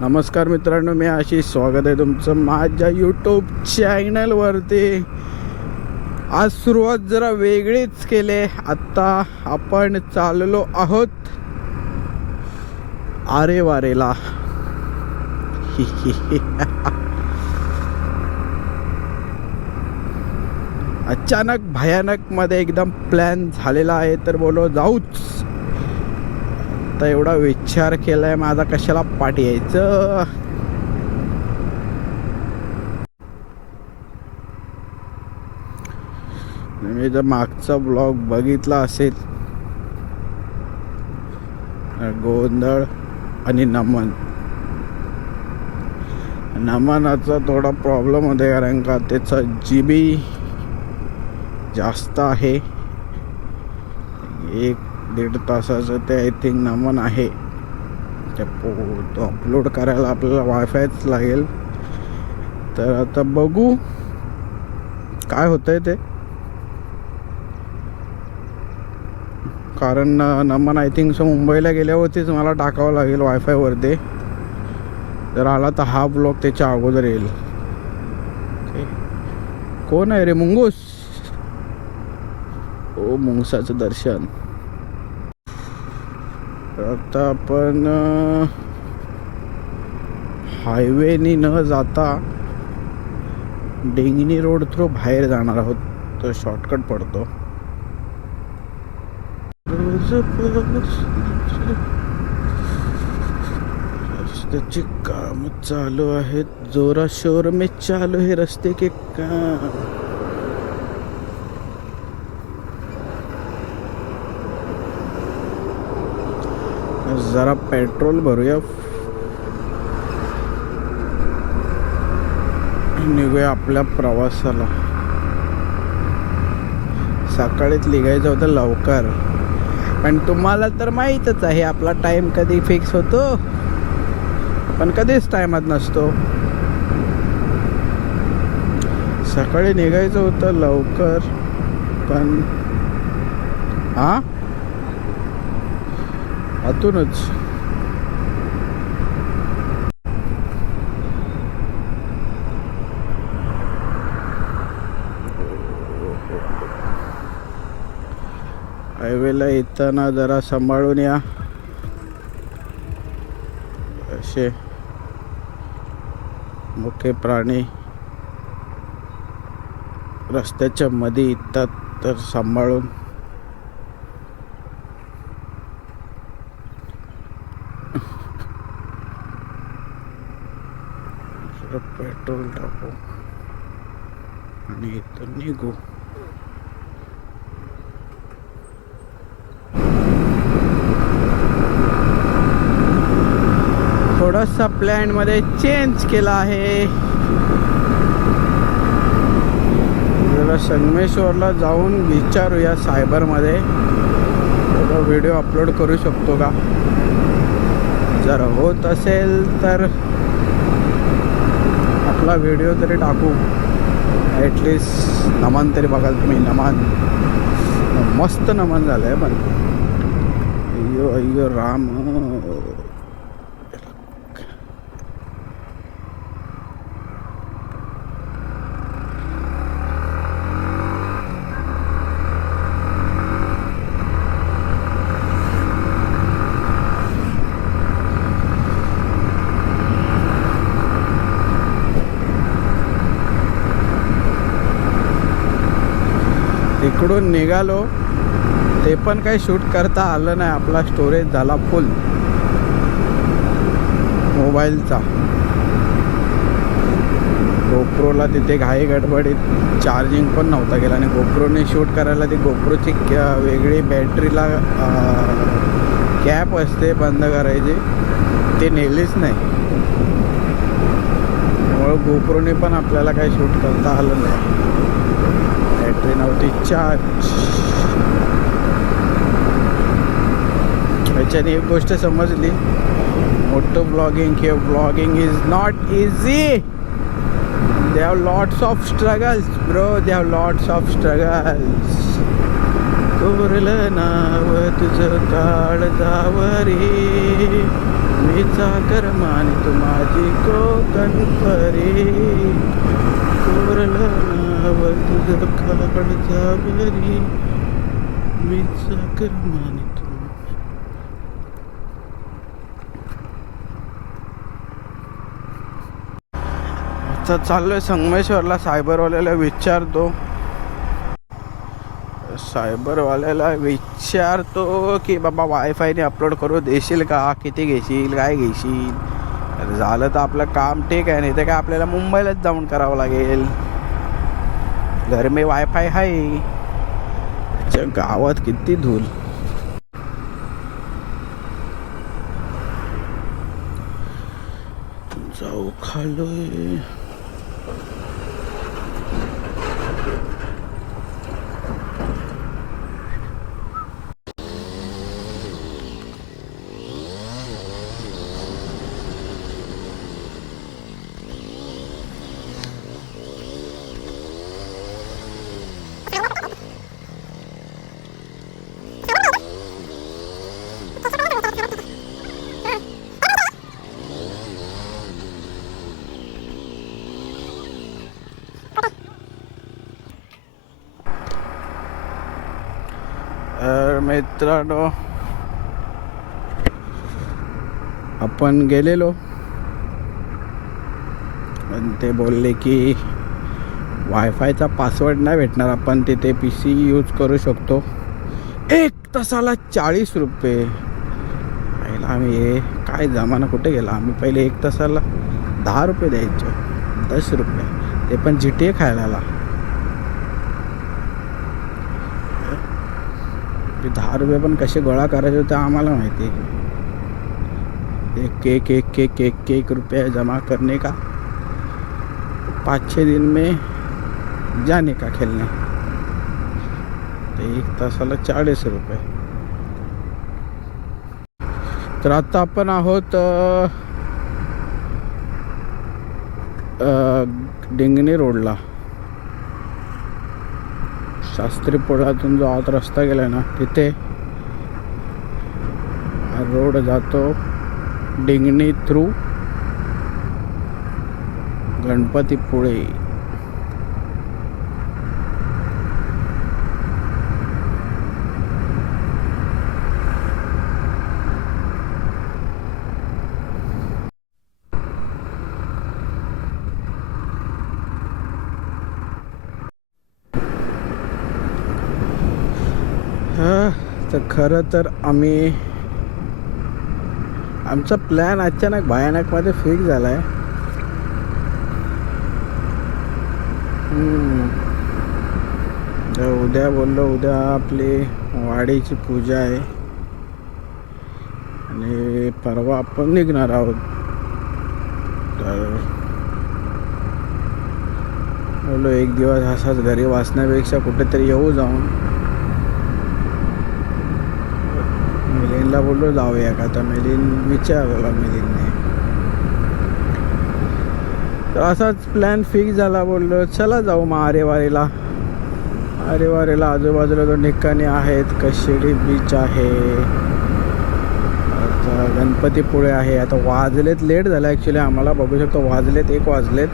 नमस्कार मित्रांनो मी आशिष. स्वागत आहे तुमचं माझ्या यूट्यूब चॅनलवरती आज सुरुवात जरा वेगळीच केले. आत्ता आपण चाललो आहोत आरे वारेला अचानक भयानकमध्ये एकदम प्लॅन झालेला आहे तर बोलो जाऊच. आता एवढा विचार केलाय माझा कशाला पाठ यायचं? मी जर मागचा ब्लॉग बघितला असेल गोंधळ आणि नमन. नमनाचा थोडा प्रॉब्लेम होते कारण का त्याचा जी बी जास्त आहे. एक दीड तासाचं ते आय थिंक नमन आहे. ते पो तो अपलोड करायला आपल्याला वायफायच लागेल. तर आता बघू काय होतंय ते. कारण नमन आय थिंक सो मुंबईला गेल्यावरतीच मला टाकावं लागेल वायफायवरती जर आला तर हा ब्लॉग त्याच्या अगोदर येईल. कोण आहे रे मुंगूस? ओ मुंगसाचं दर्शन. आता आपण हायवेनी न जाता डेंगणी रोड थ्रू बाहेर जाणार आहोत. तो शॉर्टकट पडतो. रस्त्याची काम चालू आहेत. जोरा शोर चालू हे रस्ते के काम. जरा पेट्रोल भरूया. निघूया आपल्या प्रवासाला. सकाळीच निघायचं होतं लवकर. पण तुम्हाला तर माहीतच आहे आपला टाइम कधी फिक्स होतो? पण कधीच टायमात नसतो. सकाळी निघायचं होतं लवकर पण हा? आतूनच हायवेला येताना जरा सांभाळून या असे मोठे प्राणी रस्त्याच्या मध्ये येतात तर सांभाळून जरा पेट्रोल टाकू. आणि इथं निघू. थोडासा प्लॅनमध्ये चेंज केला आहे. जरा संगमेश्वरला जाऊन विचारूया सायबरमध्ये. थोडा व्हिडिओ अपलोड करू शकतो का? जर होत असेल तर आपला व्हिडिओ तरी टाकू. ॲटलिस्ट नमन तरी बघाल तुम्ही नमन. मस्त नमन झालं आहे पण. अय्यो अय्यो राम. तिकडून निघालो. ते पण काही शूट करता आलं नाही. आपला स्टोरेज झाला फुल मोबाईलचा. गोप्रोला तिथे घाई गडबडीत चार्जिंग पण नव्हता गेला आणि गोप्रोने शूट करायला ती गोप्रोची वेगळी बॅटरीला कॅप असते बंद करायची. ते नेलीच नाही. त्यामुळं गोप्रोने पण आपल्याला काही शूट करता आलं नाही. नव्हती चार्ज याच्याने एक गोष्ट समजली मोठं ब्लॉगिंग किंवा blogging is not easy they have lots of struggles bro they have lots of struggles कोरलं नाव तुझं काळजावरी मी चाकर तू माझी कोकण परी. कोरलं नाव तुझं काळजावरी मी चाकर मानितो. आता चाललोय संगमेश्वरला सायबरवाल्याला विचारतो. सायबरवाल्याला विचारतो की बाबा वायफायने अपलोड करू देशील का? किती घेशील? काय घेशील? झालं तर आपलं काम ठीक आहे नाही तर काय आपल्याला मुंबईलाच जाऊन करावं लागेल. घर मे वायफाय आहे गावात किती धूल। जाऊ खालोय तर मित्रांनो आपण गेलेलो. पण ते बोलले की वायफायचा पासवर्ड नाही भेटणार आपण तिथे पी सी यूज करू शकतो. एक तासाला चाळीस रुपये. पहिला आम्ही हे काय जमाना कुठे गेला? आम्ही पहिले एक तासाला दहा रुपये द्यायचो दस रुपये. ते पण जी टी ए खायला ते दहा रुपये पण कसे गोळा करायचे होते आम्हाला माहिती एक एक एक एक एक एक रुपये जमा करने का? पाँच छः दिन में जाने का खेलने ते एक तासाला चाळीस रुपये. तर आता आपण आहोत अ, रोडला. शास्त्रीपुळातून जो आत रस्ता गेला ना तिथे हा रोड जातो डिंगणी थ्रू गणपतीपुळे हा तर खरं तर आम्ही आमचा प्लॅन अचानक भयानकमध्ये फिक्स झाला आहे तर उद्या बोललो उद्या आपली वाडीची पूजा आहे. आणि परवा आपण निघणार आहोत. तर बोललो एक दिवस असाच घरी वाचण्यापेक्षा कुठेतरी येऊ जाऊन. मिलिंदला बोललो जाऊया का? तर मिलिंद विचारला मिलिंदने तर असाच प्लॅन फिक्स झाला बोललो चला जाऊ मग आरेवारीला. आरेवारीला आजूबाजूला दोन ठिकाणी आहेत कशिडी बीच आहे आता गणपतीपुळे आहे. आता वाजलेत लेट झालं ॲक्च्युली आम्हाला बघू शकतो वाजलेत एक वाजलेत.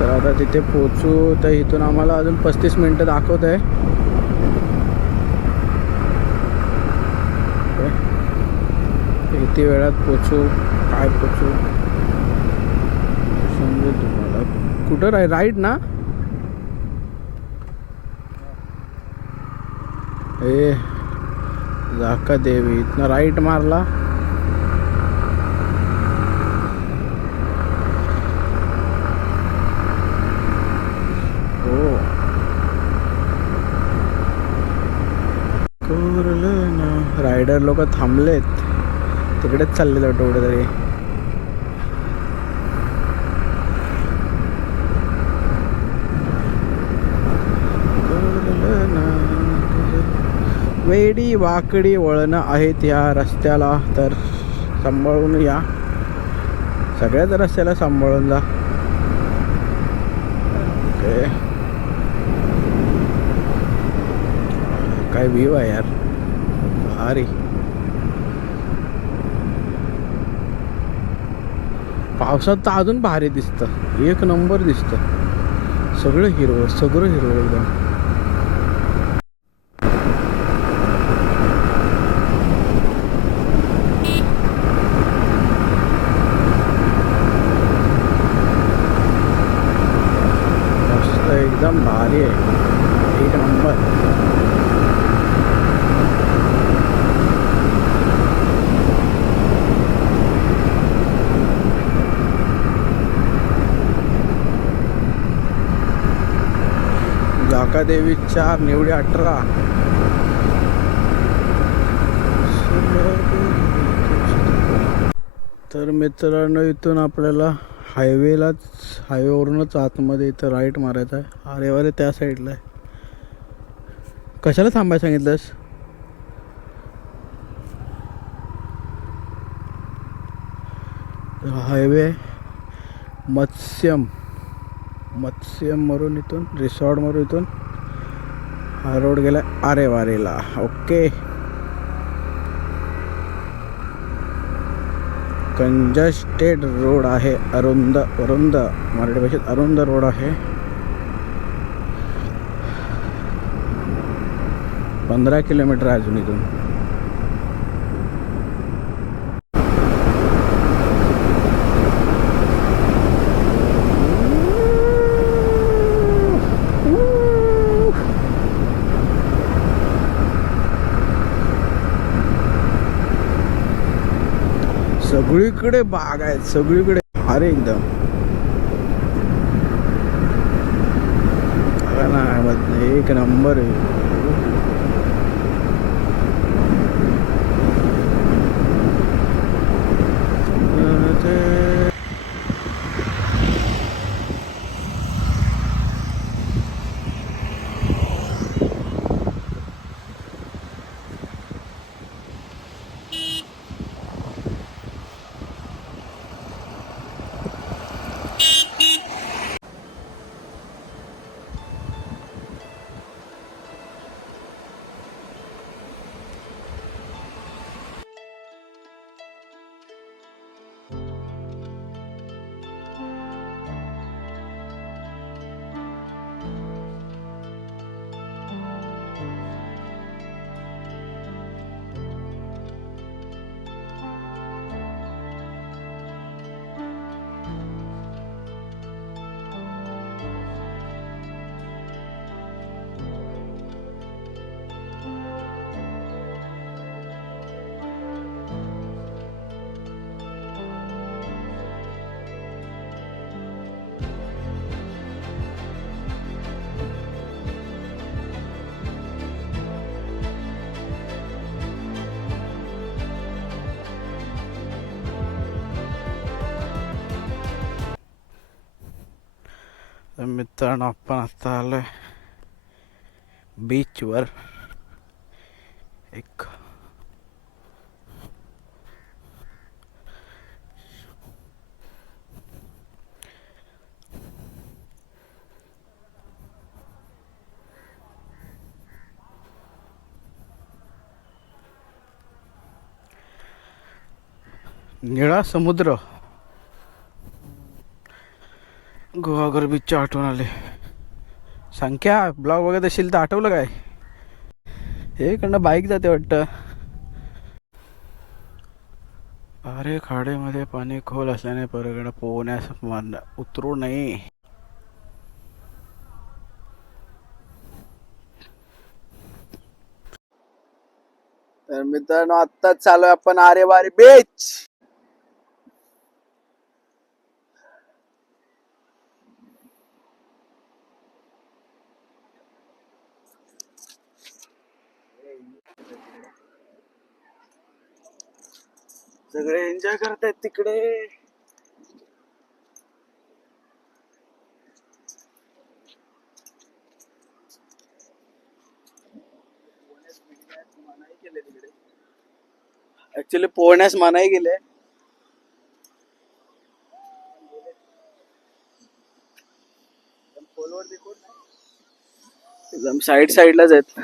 तर आता तिथे पोचू तर इथून आम्हाला अजून पस्तीस मिनटं दाखवत आहे किती वेळात पोचू? काय पोचू? समजू तुम्हाला. कुठं राय राईट ना? ए झाका देवी इथनं राईट मारला. हो. ना. रायडर लोक थांबलेत. तिकडेच चाललेलं वाटतं कुठेतरी वेडी वाकडी वळणं आहेत या रस्त्याला तर सांभाळून या. सगळ्याच रस्त्याला सांभाळून जा. ओके. काय व्ह्यू आहे यार. भारी. पावसात तर अजून भारी दिसतं. एक नंबर दिसतं. सगळं हिरवं सगळं हिरवं एकदम मस्त एकदम भारी आहे एक नंबर जाकादेवी चार निवडी अठरा. तर मित्रांनो इथून आपल्याला हायवेलाच हायवेवरूनच आतमध्ये इथं राईट मारायचा आहे. अरे अरे त्या साईडला आहे. कशाला थांबाय सांगितलंस? हायवे मत्स्यम. मत्स्यमवरून इथून रिसॉर्टवरून इथून. हा रोड गेला आरे वारेला ओके. कंजस्टेड रोड आहे अरुंद अरुंद. मराठी भाषेत अरुंद रोड आहे. पंधरा किलोमीटर अजून इथून. सगळीकडे बाग आहेत सगळीकडे. अरे एकदम. एक नंबर आहे. तर मित्रांनो आपण आता आलोय बीचवर एक निळा समुद्र. गोवागर बीचच्या आठवण आले. संख्या ब्लॉग बघत असेल तर आठवलं काय? हे इकडनं बाईक जाते वाटतं. अरे खाडेमध्ये पाणी खोल असल्याने परगडा पोहण्यास मान- उतरू नये. तर मित्रांनो आत्ताच चालू आपण आरे वारे बीच सगळे एन्जॉय करतायत तिकडे. ऍक्च्युली पोहण्यास मनाई गेले. एकदम साईड साईडलाच आहेत.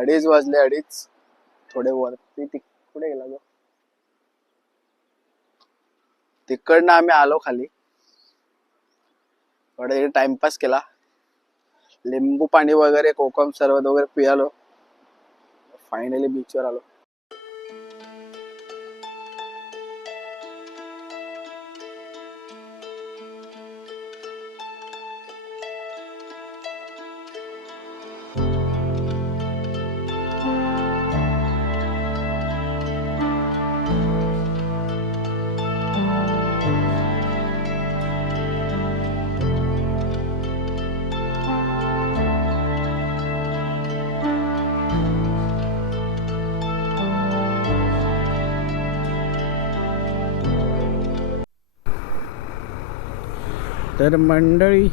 अडीच वाजले अडीच थोडे वरती ति कुठे गेला ग? तिकडनं आम्ही आलो खाली. थोडे टाइमपास केला. लिंबू पाणी वगैरे कोकम सरबत वगैरे पियालो. फायनली बीचवर आलो. तर मंडळी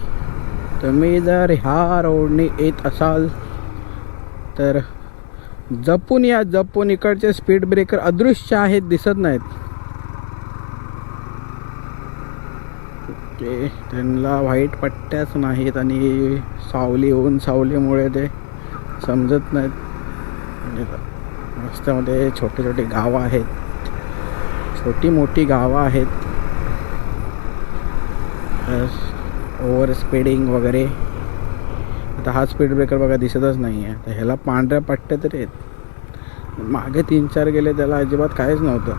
तुम्ही जर ह्या रोडने येत असाल तर जपून या जपून इकडचे स्पीड ब्रेकर अदृश्य आहेत दिसत नाहीत. ओके त्यांना व्हाईट पट्ट्याच नाहीत आणि सावली होऊन सावलीमुळे ते समजत नाहीत. म्हणजे रस्त्यामध्ये छोटे छोटे गावं आहेत छोटी मोठी गावं आहेत. ओव्हर स्पीडिंग वगैरे. आता हा स्पीड ब्रेकर बघा दिसतच नाही आहे. तर ह्याला पांढऱ्या पट्ट्या तरी आहेत. मागे तीन चार गेले त्याला अजिबात काहीच नव्हतं.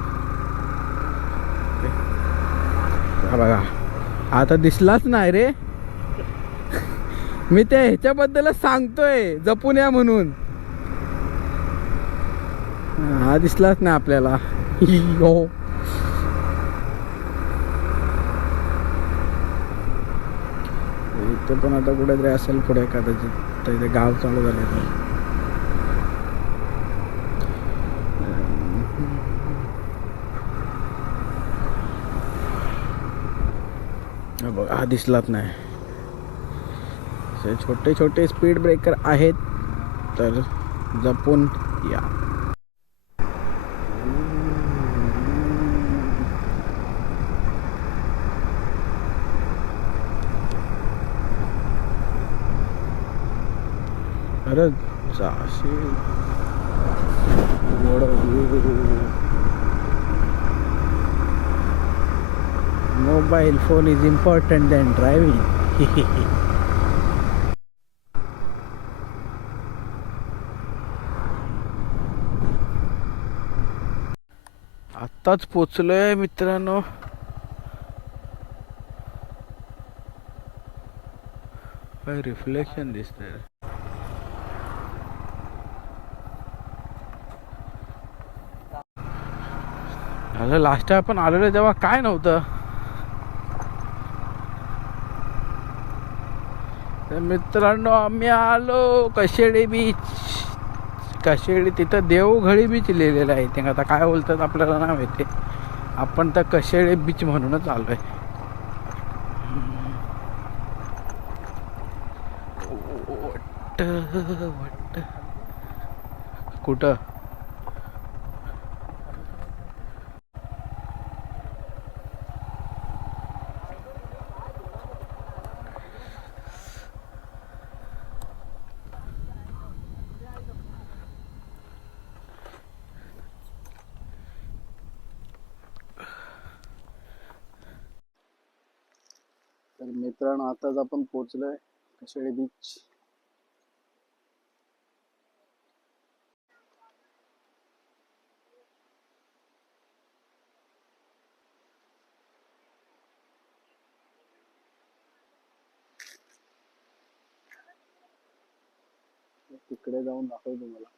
बघा. आता दिसलाच नाही रे. मी त्या ह्याच्याबद्दलच सांगतोय. जपून या म्हणून. हा दिसलाच नाही आपल्याला. हो ते पण आता कुठेतरी असेल पुढे कदाचित. तर इथे गाव चालू झाले बघ हा दिसलाच नाही. असे छोटे छोटे स्पीड ब्रेकर आहेत तर जपून या. अरे mobile phone is important than driving. आत्ताच पोचलोय मित्रांनो. काय रिफ्लेक्शन दिसतंय झालं लास्ट टाइम आपण आलेलो तेव्हा काय नव्हतं? तर मित्रांनो आम्ही आलो कशेडी बीच कशेडी तिथं देवघळी बीच लिहिलेलं आहे ते आता काय बोलतात आपल्याला नाही माहिती. आपण तर कशेडे बीच म्हणूनच आलो आहे वाट. कुठं? तर मित्रांनो आताच आपण पोचलोय कशेळी बीच तिकडे जाऊन दाखवतो तुम्हाला.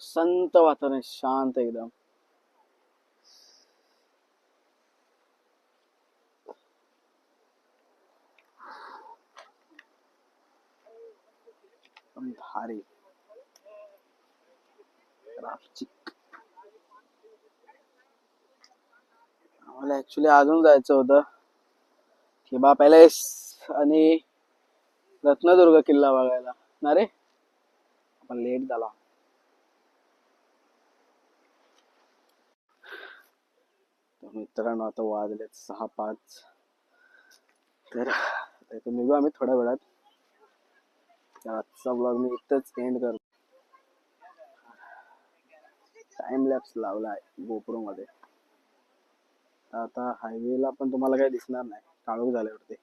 संत वातावरण आहे, शांत एकदम. भारी आम्हाला ऍक्च्युली अजून जायचं होतं. किंवा पॅलेस आणि रत्नदुर्ग किल्ला बघायला. ना रे? आपण लेट झाला. मित्रांनो आता वाजलेत सहा पाच. तर इथून निघू आम्ही थोड्या वेळात. आजचा ब्लॉग मी इथंच एंड करतो. टाइम लॅप्स लावला आहे गोप्रो मध्ये आता हायवेला पण तुम्हाला काही दिसणार नाही. काळोख झाल्यावरती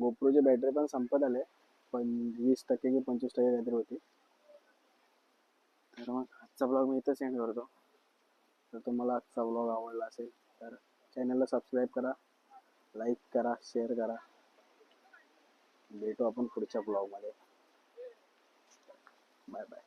गोप्रोची बॅटरी पण संपत आले पण वीस टक्के की पंचवीस टक्के काहीतरी होती. तर मग आजचा ब्लॉग मी इथंच एंड करतो. तर तुम्हाला आजचा ब्लॉग आवडला असेल तर चॅनलला सबस्क्राईब करा लाईक करा शेअर करा. भेटू आपण पुढच्या ब्लॉगमध्ये बाय बाय